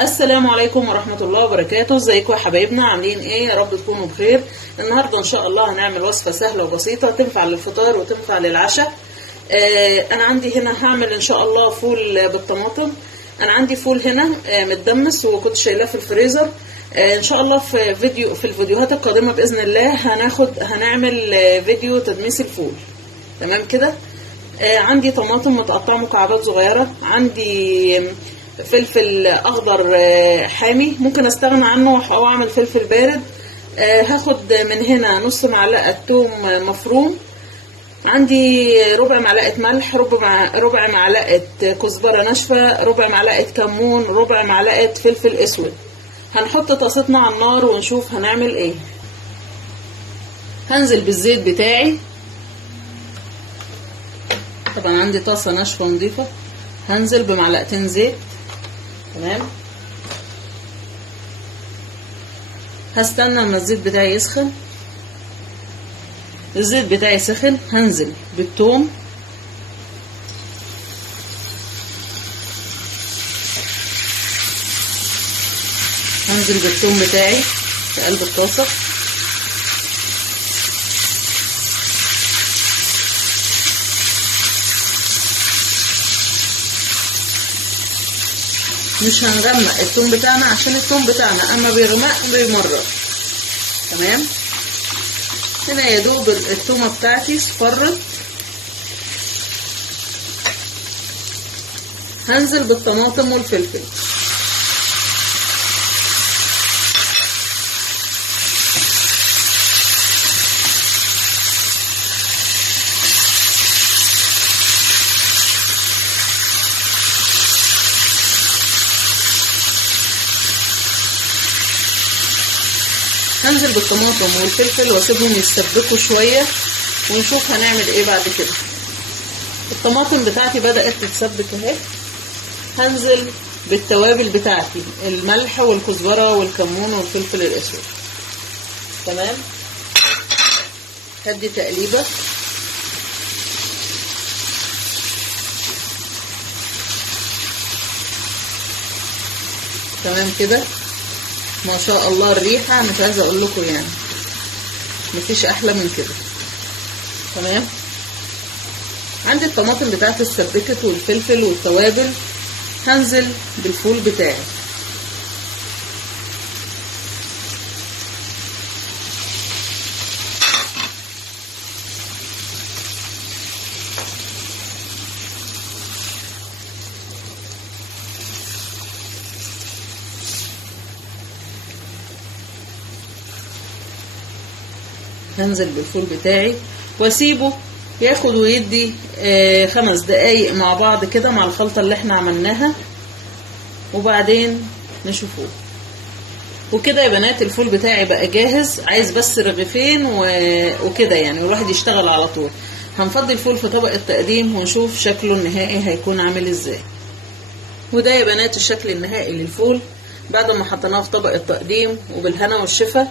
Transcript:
السلام عليكم ورحمة الله وبركاته. ازيكم يا حبايبنا، عاملين ايه؟ يا رب تكونوا بخير. النهارده ان شاء الله هنعمل وصفة سهلة وبسيطة تنفع للفطار وتنفع للعشاء. انا عندي هنا هعمل ان شاء الله فول بالطماطم. انا عندي فول هنا متدمس وكنت شايلاه في الفريزر. ان شاء الله في الفيديوهات القادمة باذن الله هنعمل فيديو تدميس الفول. تمام كده. عندي طماطم متقطعة مكعبات صغيرة، عندي فلفل اخضر حامي ممكن استغنى عنه او اعمل فلفل بارد. هاخد من هنا نص معلقه ثوم مفروم، عندي ربع معلقه ملح، ربع معلقه كزبره ناشفه، ربع معلقه كمون، ربع معلقه فلفل اسود. هنحط طاستنا على النار ونشوف هنعمل ايه. هنزل بالزيت بتاعي، طبعا عندي طاسه ناشفه نظيفه. هنزل بمعلقتين زيت. تمام. هستنى لما الزيت بتاعي يسخن. الزيت بتاعي سخن، هنزل بالثوم، هنزل بالثوم بتاعي في قلب الطاسه. مش هنغمق الثوم بتاعنا عشان الثوم بتاعنا اما بيغمق بيمرر. تمام. هنا يا دوب الثومه بتاعتي اصفرت. هنزل بالطماطم والفلفل. هنزل بالطماطم والفلفل واسيبهم يتسبكوا شويه ونشوف هنعمل ايه بعد كده. الطماطم بتاعتي بدأت تتسبك اهي. هنزل بالتوابل بتاعتي، الملح والكزبره والكمون والفلفل الاسود. تمام. هدي تقليبه. تمام كده. ما شاء الله الريحه مش عايزه اقول لكم، يعني مفيش احلى من كده. تمام. عندي الطماطم بتاعتي اتسبكت والفلفل والتوابل. هنزل بالفول بتاعي. هنزل بالفول بتاعي واسيبه ياخد ويدي 5 دقايق مع بعض كده مع الخلطة اللي احنا عملناها، وبعدين نشوفوه. وكده يا بنات الفول بتاعي بقى جاهز. عايز بس رغيفين وكده يعني، والواحد يشتغل على طول. هنفضي الفول في طبق التقديم ونشوف شكله النهائي هيكون عامل ازاي. وده يا بنات الشكل النهائي للفول بعد ما حطيناه في طبق التقديم، وبالهنا والشفا.